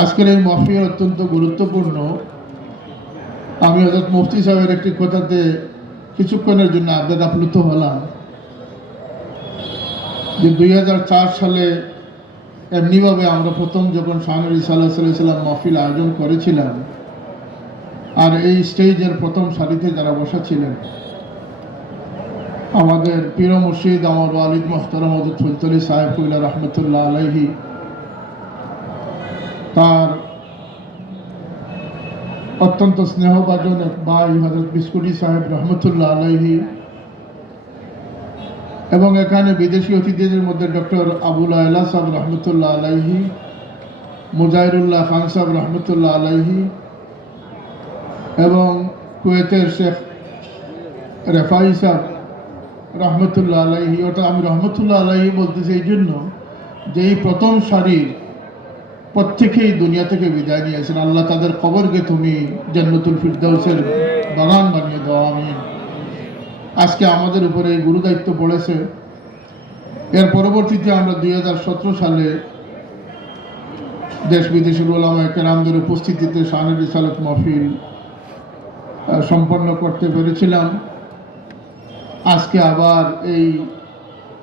আজকের এই মাহফিল অত্যন্ত গুরুত্বপূর্ণ। আমি হযরত মুফতি সাহেবের একটি কথাতে কিছুক্ষণের জন্য আবেগ আপ্লুত হলাম যে 2004 সালে এমনিভাবে আমরা প্রথম যখন শাহনবী রিসালাত সাল্লাল্লাহু মাহফিল আয়োজন করেছিলাম, আর এই স্টেজের প্রথম সারিতে যারা বসা ছিলেন আমাদের পীর মুর্শিদ আমার ওয়ালিদ মুহতারাম হযরত ফুলতলি সাহেব কবিলা রহমতুল্লাহ আলাইহি, তার অত্যন্ত স্নেহভাজন এক ভাই হযরত বিস্কুটি সাহেব রহমতুল্লাহ আলাইহি, এবং এখানে বিদেশি অতিথিদের মধ্যে ডক্টর আবুল আয়লা সাহেব রহমতুল্লাহ আলাইহি, মুজাহিরুল্লাহ খান সাহেব রহমতুল্লাহ আলাইহি, এবং কুয়েতের শেখ রেফাই সাহেব রহমতুল্লাহ আলাইহি। ওটা আমি রহমতুল্লাহ আলাইহি বলতেছি এই জন্য যে এই প্রথম সারির প্রত্যেকেই দুনিয়া থেকে বিদায় নিয়েছেন। আল্লাহ তাদের কবরকে তুমি জান্নাতুল ফিরদাউসের বাগান বানিয়ে দাও, আমিন। আজকে আমাদের উপরে এই গুরু দায়িত্ব পড়েছে। এর পরবর্তীতে আমরা 2017 সালে দেশ বিদেশের উলামায়ে কেরামদের উপস্থিতিতে শানে রিসালাত মাহফিল সম্পন্ন করতে পেরেছিলাম। আজকে আবার এই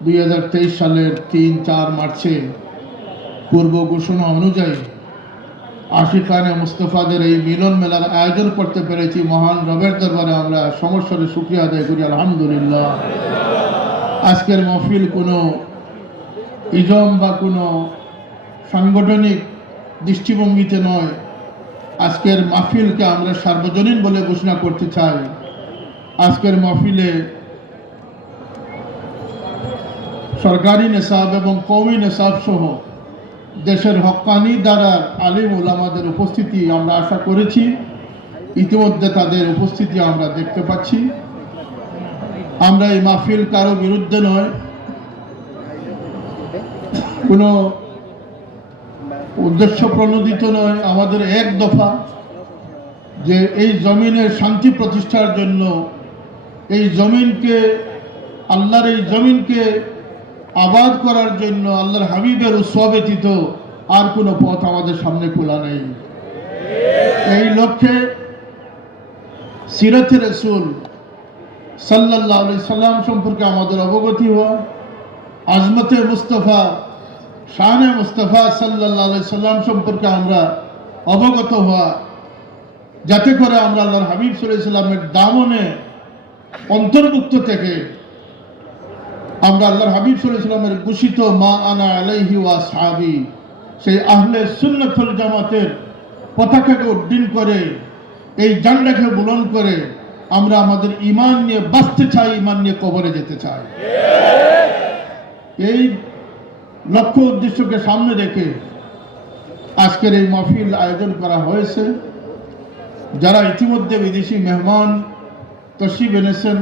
2023 সালের 3-4 মার্চে পূর্ব ঘোষণা অনুযায়ী আশিকানে মুস্তফাদের এই মিলন মেলার আয়োজন করতে পেরেছি। মহান রবের দরবারে আমরা সমস্বরে শুকরিয়া আদায় করি, আলহামদুলিল্লাহ। আজকের মাহফিল কোনো ইজম বা কোনো সাংগঠনিক দৃষ্টিভঙ্গিতে নয়, আজকের মাহফিলকে আমরা সার্বজনীন বলে ঘোষণা করতে চাই। আজকের মাহফিলে সরকারি নেশাব এবং কওমি নেশাব সহ দেশের হক্কানি দ্বারা আলিম উলামাদের উপস্থিতি আমরা আশা করেছি। ইতিমধ্যে তাদের উপস্থিতি আমরা দেখতে পাচ্ছি। আমরা এই মাহফিল কারো বিরুদ্ধে নয়, কোনো উদ্দেশ্য প্রণোদিত নয়। আমাদের এক দফা যে এই জমিনের শান্তি প্রতিষ্ঠার জন্য, এই জমিনকে আল্লাহর এই জমিনকে আবাদ করার জন্য আল্লাহর হাবিবের উৎসব ব্যতীত আর কোনো পথ আমাদের সামনে খোলা নেই। এই লক্ষ্যে সিরাতে রাসূল সাল্লাল্লাহু আলাইহি সাল্লাম সম্পর্কে আমাদের অবগতি হওয়া, আজমতে মুস্তাফা শানে মুস্তাফা সাল্লাল্লাহু আলাইহি সাল্লাম সম্পর্কে আমরা অবগত হওয়া, যাতে করে আমরা আল্লাহর হাবিব সাল্লাল্লাহু আলাইহি সাল্লামের দামনে অন্তর্ভুক্ত থেকে আমরা আল্লাহর হাবিব সাল্লাল্লাহু আলাইহি সাল্লামের ঘোষিত মা আনা আলাইহি ওয়া আসহাবি সেই আহলে সুন্নাত ওয়াল জামাতের পতাকাকে উড্ডীন করে, এই ঝান্ডাকে বুলন্দ করে আমরা আমাদের ঈমান নিয়ে বাঁচতে চাই, ঈমান নিয়ে কবরে যেতে চাই। এই লক্ষ্য উদ্দেশ্যকে সামনে রেখে আজকের এই মাহফিল আয়োজন করা হয়েছে। যারা ইতিমধ্যে বিদেশি মেহমান তশরিফ এনেছেন,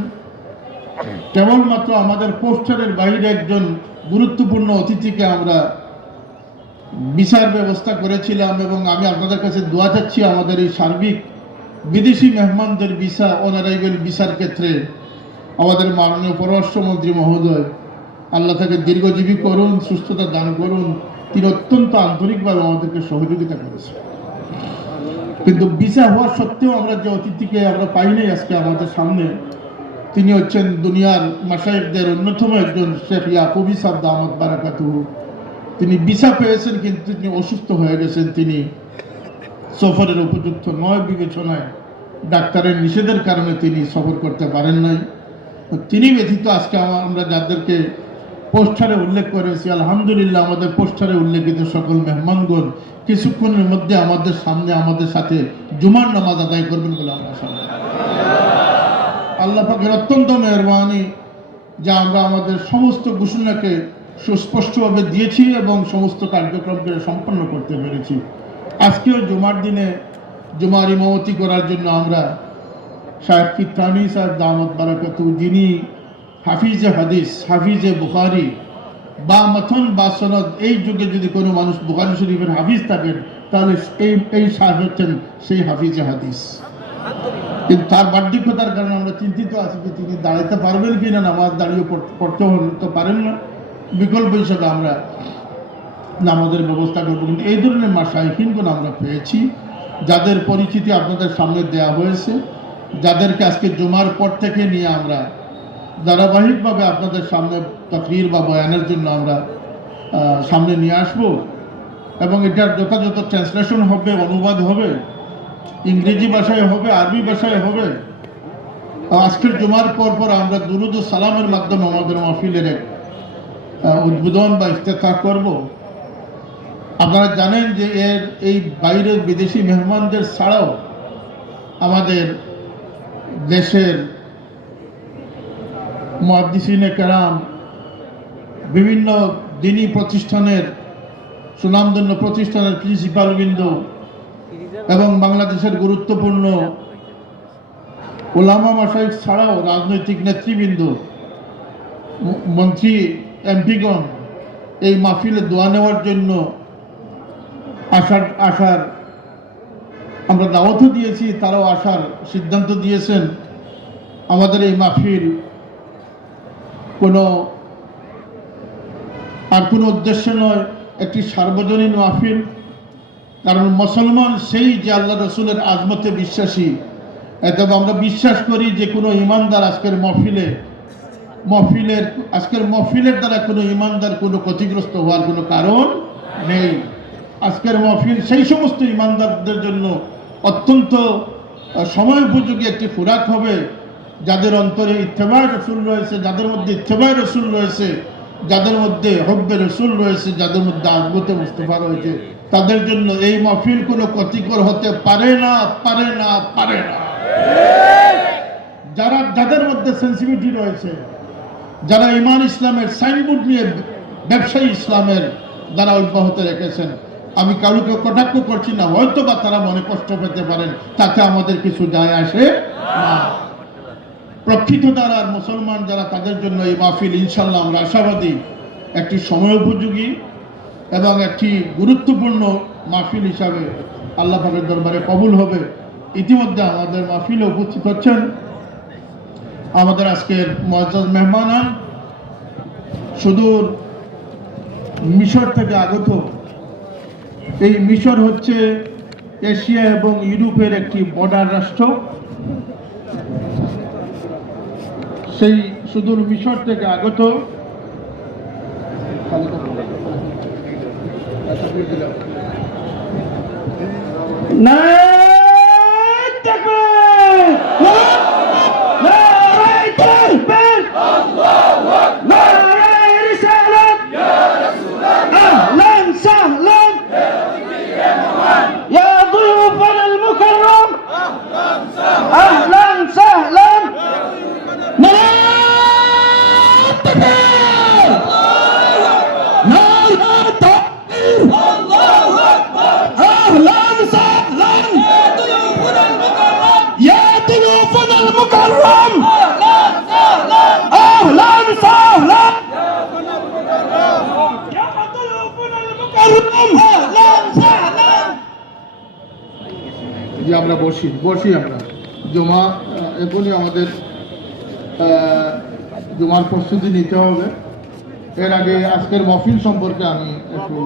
কেবলমাত্র আমাদের পোস্টারের বাইরে একজন গুরুত্বপূর্ণ অতিথিকে আমরা ভিসার ব্যবস্থা করেছিলাম, এবং আমি আপনাদের কাছে দোয়া চাচ্ছি আমাদের এই সার্বিক বিদেশি মেহমানদের ভিসা, অনারাইভেল ভিসার ক্ষেত্রে আমাদের মাননীয় পররাষ্ট্রমন্ত্রী মহোদয় আল্লাহ তাকে দীর্ঘজীবী করুন, সুস্থতা দান করুন। তিনি অত্যন্ত আন্তরিকভাবে আমাদেরকে সহযোগিতা করেছেন। কিন্তু ভিসা হওয়া সত্ত্বেও আমরা যে অতিথিকে আমরা পাইনি আজকে আমাদের সামনে, তিনি হচ্ছেন দুনিয়ার মাশায়েখদের অন্যতম একজন শেখ ইয়াকুবি সাহেব দামাত বারাকাতুহু। তিনি ভিসা পেয়েছেন কিন্তু তিনি অসুস্থ হয়ে গেছেন। তিনি সফরের উপযুক্ত নয় বিবেচনায় ডাক্তারের নিষেধের কারণে তিনি সফর করতে পারেন নাই। তিনি ব্যতীত আজকে আমরা যাদেরকে পোস্টারে উল্লেখ করেছি, আলহামদুলিল্লাহ আমাদের পোস্টারে উল্লেখিত সকল মেহমানগণ কিছুক্ষণের মধ্যে আমাদের সামনে আমাদের সাথে জুমার নামাজ আদায় করবেন বলে আমরা আশা করি। আল্লাহ পাকের অত্যন্ত মেহরবানি যে আমরা আমাদের সমস্ত ঘোষণাকে সুস্পষ্টভাবে দিয়েছি এবং সমস্ত কার্যক্রমকে সম্পন্ন করতে পেরেছি। আজকেও জুমার দিনে জুমার ইমামতি করার জন্য আমরা শায়েখ কিত্তানি সাহেব দামাত বারাকাতুহু, যিনি হাফিজে হাদিস, হাফিজে বুখারী বা মাথন বা সনদ, এই যুগে যদি কোনো মানুষ বুখারী শরীফের হাফিজ থাকেন তাহলে এই সাহেব হচ্ছেন সেই হাফিজে হাদিস। কিন্তু তার বার্ধক্যতার কারণে আমরা চিন্তিত আছি যে তিনি দাঁড়াতে পারবেন কিনা, নামাজ দাঁড়িয়ে পড়তে তো পারেন না। বিকল্প হিসাবে আমরা নামাজের ব্যবস্থা করবো। কিন্তু এই ধরনের মাশায়েখিনগুলো আমরা পেয়েছি, যাদের পরিচিতি আপনাদের সামনে দেয়া হয়েছে, যাদেরকে আজকে জুমার পর থেকে নিয়ে আমরা ধারাবাহিকভাবে আপনাদের সামনে তাকরীর বা বয়ানের জন্য আমরা সামনে নিয়ে আসব, এবং এটার যথাযথ ট্রান্সলেশন হবে, অনুবাদ হবে, ইংরেজি ভাষায় হবে, আরবি ভাষায় হবে। আজকের জুমার পর পর আমরা দুরুদ ও সালামের মাধ্যমে আমাদের মাহফিলের উদ্বোধন বা ইফতেতাহ করব। আপনারা জানেন যে এই বাইরের বিদেশি মেহমানদের ছাড়াও আমাদের দেশের মুহাদ্দিসিনে কেরাম, বিভিন্ন দ্বীনি প্রতিষ্ঠানের, সুনামধন্য প্রতিষ্ঠানের প্রিন্সিপালবৃন্দ এবং বাংলাদেশের গুরুত্বপূর্ণ ওলামা মাশায়েখ ছাড়াও রাজনৈতিক নেতৃবৃন্দ, মন্ত্রী, এমপিগণ এই মাহফিলে দোয়া নেওয়ার জন্য আসার আমরা দাওয়াতও দিয়েছি, তারাও আসার সিদ্ধান্ত দিয়েছেন। আমাদের এই মাহফিল কোনো উদ্দেশ্য নয়, একটি সার্বজনীন মাহফিল। কারণ মুসলমান সেই যে আল্লাহ রসুলের আজমতে বিশ্বাসী, এবং আমরা বিশ্বাস করি যে কোনো ইমানদার আজকের মহফিলের দ্বারা কোনো ইমানদার কোনো ক্ষতিগ্রস্ত হওয়ার কোনো কারণ নেই। আজকের মহফিল সেই সমস্ত ইমানদারদের জন্য অত্যন্ত সময় উপযোগী একটি খোরাক হবে, যাদের অন্তরে ইত্তেবায়ে রসুল রয়েছে, যাদের মধ্যে ইত্তেবায়ে রসুল রয়েছে, যাদের মধ্যে হব্বে রসুল রয়েছে, যাদের মধ্যে আজমতে মুস্তাফা রয়েছে, তাদের জন্য এই মাহফিল কোনো ক্ষতিকর হতে পারে না। যাদের মধ্যে সেন্সিটিভিটি রয়েছে, যারা ঈমান ইসলামের সাইনবোর্ড নিয়ে ব্যবসায়ী ইসলামের দ্বারা অব্যাহত রেখেছেন, আমি কারুকে কটাক্ষ করছি না, হয়তো বা তারা মনে কষ্ট পেতে পারেন, তাতে আমাদের কিছু যায় আসে না। প্রকৃত দ্বারা মুসলমান যারা, তাদের জন্য এই মাহফিল ইনশাল্লাহ আমরা আশাবাদী একটি সময় উপযোগী এবং একটি গুরুত্বপূর্ণ মাহফিল হিসাবে আল্লাহ পাকের দরবারে কবুল হবে। ইতিমধ্যে আমাদের মাহফিলে উপস্থিত হচ্ছেন আমাদের আজকের মুআজ্জাজ মেহমানান, সুদূর মিশর থেকে আগত। এই মিশর হচ্ছে এশিয়া এবং ইউরোপের একটি বর্ডার রাষ্ট্র। সেই সুদূর মিশর থেকে আগত আমরা বসি আমরা জমা এখনই আমাদের জমার প্রস্তুতি নিতে হবে। এর আগে আজকের মাহফিল সম্পর্কে আমি একটু